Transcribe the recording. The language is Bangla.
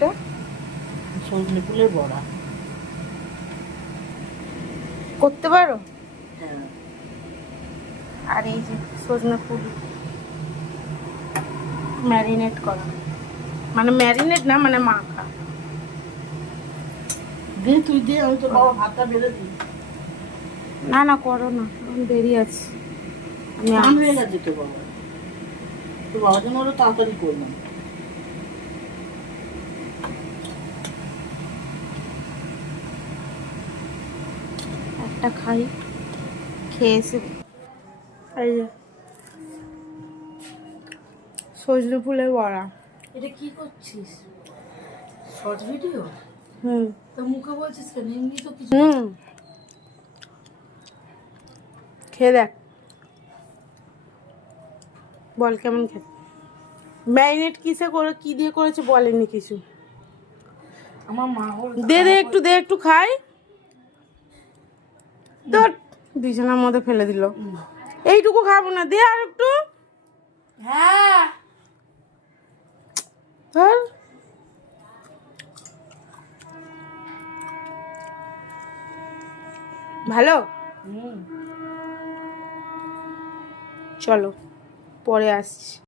এটা সজনে ফুলের বড়া। করতে পারো? হ্যাঁ। আর এই যে সজনে ফুল ম্যারিনেট করা, মানে ম্যারিনেট না, মানে মাখা। দে তুই দে, আমি তো বাবা ভাতটা বেড়ে দিই। না না করো না, এখন দেরি আছে। আমি স্নান হয়ে গেছে তো বাবা, তো বাবার জন্য ওরা তাড়াতাড়ি করলাম। একটা খাই, খেয়ে এসে। এই যে সজনে ফুলের বড়া। এটা কি করছিস, শর্ট ভিডিও? হুম তা মুখে বলছিস কেন, এমনি তো কিছু। হুম খেয়ে দেখ, বল কেমন খেতে। ম্যারিনেট কিসে করে, কি দিয়ে করেছে বলেনি কিছু। আমার মা ওর দে দে একটু, দে একটু খাই। তোর বিছানার মধ্যে ফেলে দিল। এইটুকু খাবো না, দে আর একটু। হ্যাঁ ধর। ভালো। চলো পরে আসছি।